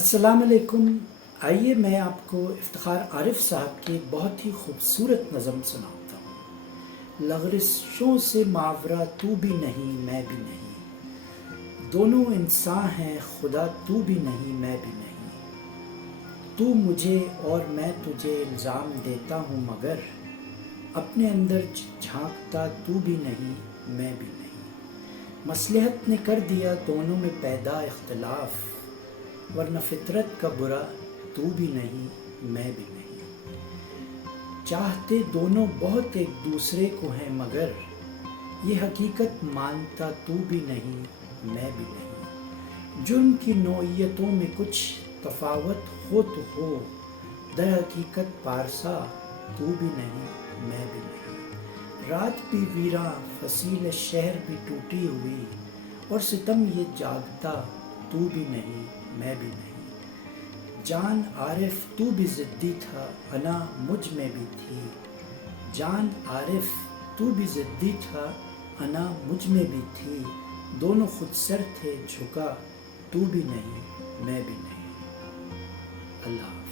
السلام علیکم. آئیے میں آپ کو افتخار عارف صاحب کی بہت ہی خوبصورت نظم سناتا ہوں. لغزشوں سے ماورا تو بھی نہیں میں بھی نہیں، دونوں انسان ہیں خدا تو بھی نہیں میں بھی نہیں. تو مجھے اور میں تجھے الزام دیتا ہوں مگر اپنے اندر جھانکتا تو بھی نہیں میں بھی نہیں. مصلحت نے کر دیا دونوں میں پیدا اختلاف، ورنہ فطرت کا برا تو بھی نہیں میں بھی نہیں. چاہتے دونوں بہت ایک دوسرے کو ہیں مگر یہ حقیقت مانتا تو بھی نہیں میں بھی نہیں. جرم کی نوعیتوں میں کچھ تفاوت ہو تو ہو، در حقیقت پارسا تو بھی نہیں میں بھی نہیں. رات بھی ویراں فصیل شہر بھی ٹوٹی ہوئی، اور ستم یہ جاگتا تو بھی نہیں میں بھی نہیں. جان عارف تو بھی ضدی تھا انا مجھ میں بھی تھی، جان عارف تو بھی ضدی تھا انا مجھ میں بھی تھی. دونوں خود سر تھے جھکا تو بھی نہیں میں بھی نہیں. اللہ حافظ.